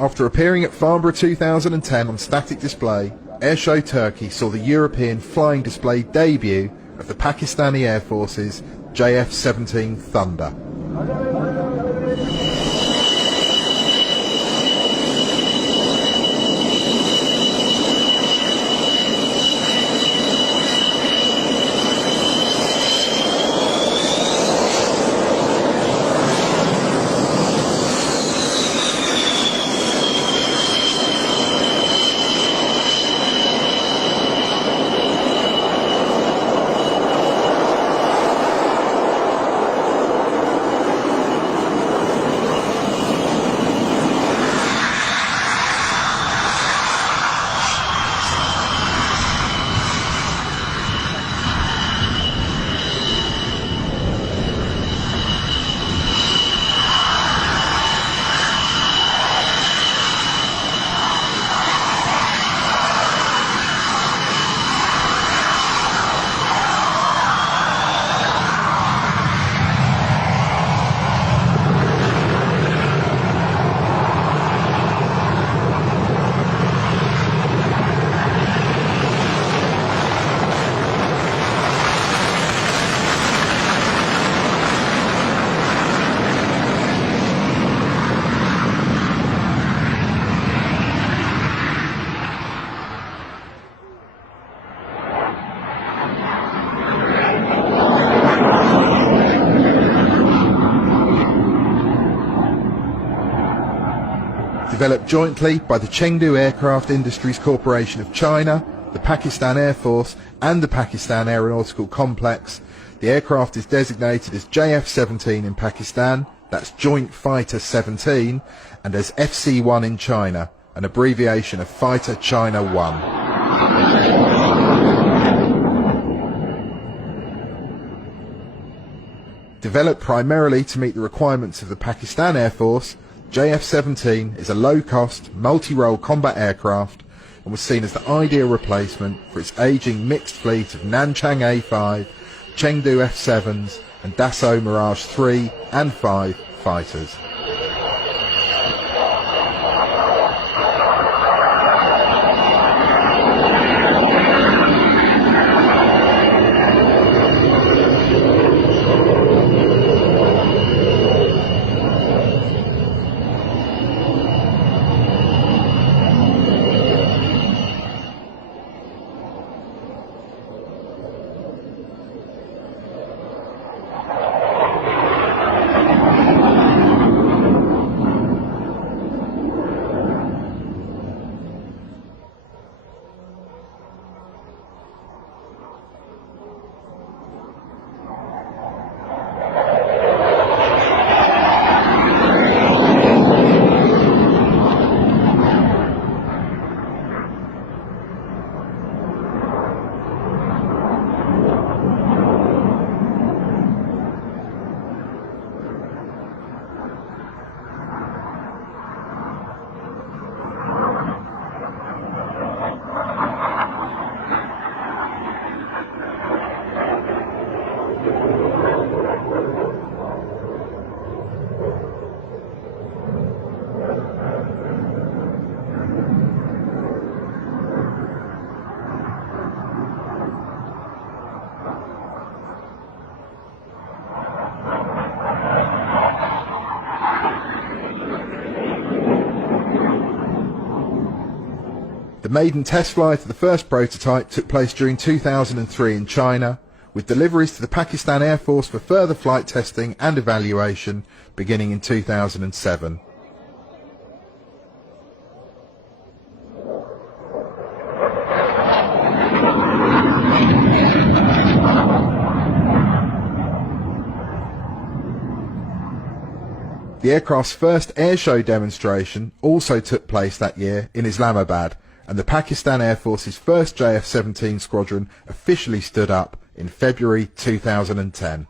After appearing at Farnborough 2010 on static display, Airshow Turkey saw the European flying display debut of the Pakistani Air Force's JF-17 Thunder. Developed jointly by the Chengdu Aircraft Industries Corporation of China, the Pakistan Air Force and the Pakistan Aeronautical Complex, the aircraft is designated as JF-17 in Pakistan, that's Joint Fighter 17, and as FC-1 in China, an abbreviation of Fighter China 1. Developed primarily to meet the requirements of the Pakistan Air Force, JF-17 is a low-cost, multi-role combat aircraft and was seen as the ideal replacement for its ageing mixed fleet of Nanchang A5, Chengdu F-7s and Dassault Mirage 3 and 5 fighters. The maiden test flight of the first prototype took place during 2003 in China, with deliveries to the Pakistan Air Force for further flight testing and evaluation beginning in 2007. The aircraft's first airshow demonstration also took place that year in Islamabad, and the Pakistan Air Force's first JF-17 squadron officially stood up in February 2010.